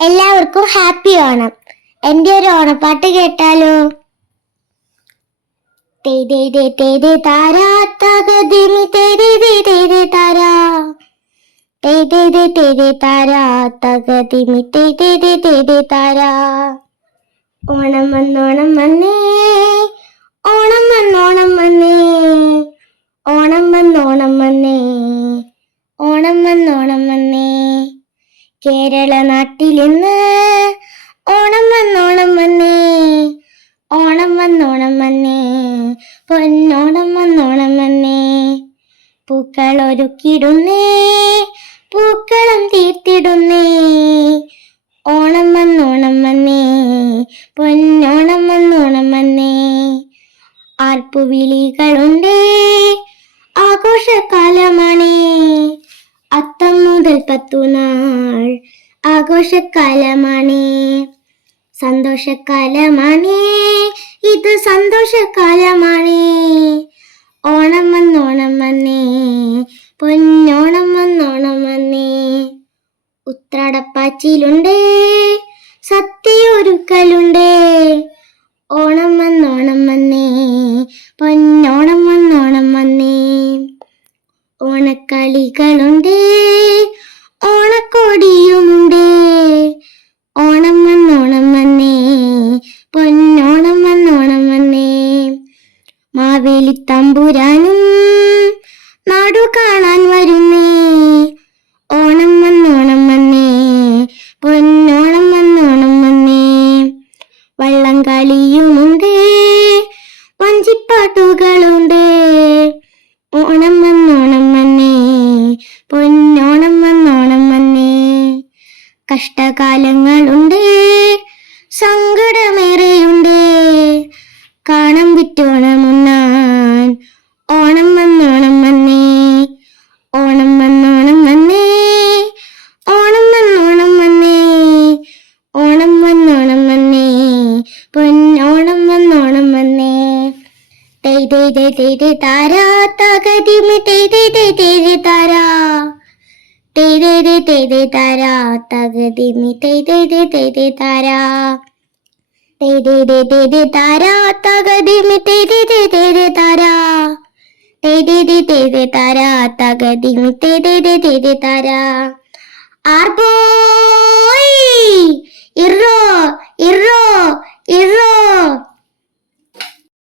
എല്ലാവർക്കും ഹാപ്പി ഓണം. എൻ്റെ ഒരു ഓണപ്പാട്ട് കേട്ടാലോ? താരാ തകദിമി താരാ താരാ തകദിമി താരാ. ഓണം വന്നോണം വന്നേ, ഓണം വന്നോണം വന്നേ, ഓണം വന്നോണം വന്നേ, ഓണം വന്നോണം വന്നേ. കേരള നാട്ടിലിന്ന് ഓണം വന്നോണം വന്നേ, ഓണം വന്നോണം വന്നേ, പൊന്നോണം വന്നോണം വന്നേ. പൂക്കൾ ഒരുക്കിടുന്നേ, പൂക്കളം തീർത്തിടുന്നേ, ഓണം വന്നോണം വന്നേ, പൊന്നോണം വന്നോണം വന്നേ. ആർപ്പുവിളികളുണ്ടേ, ആഘോഷക്കാലമാണേ, അത്തം മുതൽ 10 നാൾ ആഘോഷക്കാലമാണേ. സന്തോഷക്കാലമാണേ, ഇത് സന്തോഷക്കാലമാണേ. ഓണം വന്നോണം വന്നേ, പൊന്നോണം വന്നോണം വന്നേ. ഉത്രാടപ്പാച്ചിലുണ്ടേ, സദ്യയൊരുക്കലുണ്ടേ, ഓണം വന്നോണം വന്നേ, പൊന്നോണം വന്നോണം വന്നേ. ഓണക്കളികളുണ്ടേ, ഓണക്കോടിയുമുണ്ടേ, ഓണം വന്നോണം വന്നേ, പൊന്നോണം വന്നോണം വന്നേ. മാവേലി തമ്പുരാനും നാടു കാണാൻ വരുന്നേ, ഓണം വന്നോണം വന്നേ, പൊന്നോണം വന്നോണം വന്നേ. വള്ളംകളിയുമുണ്ടേ, വഞ്ചിപ്പാട്ടുകളുണ്ടേ, ഓണം വന്നോണം വന്നേ, പൊന്നോണം വന്നോണം വന്നേ. കഷ്ടകാലങ്ങളുണ്ടേ, സങ്കടമേറെയുണ്ടേ, കാണം വിറ്റോണമുണ്ണാൻ ഓണം വന്നോണം വന്നേ, ഓണം വന്നോണം വന്നേ, ഓണം വന്നോണം വന്നേ, ഓണം വന്നോണം വന്നേ, പൊന്നോണം വന്നോണം വന്നേ. താരാ തകദിമി താരാ താരാ തകദിമി താരാ താരാ തകദിമി താരാ താരാ തകദിമി താരാ. ആർബോയ് ഇറോ ഇറോ ഇറോ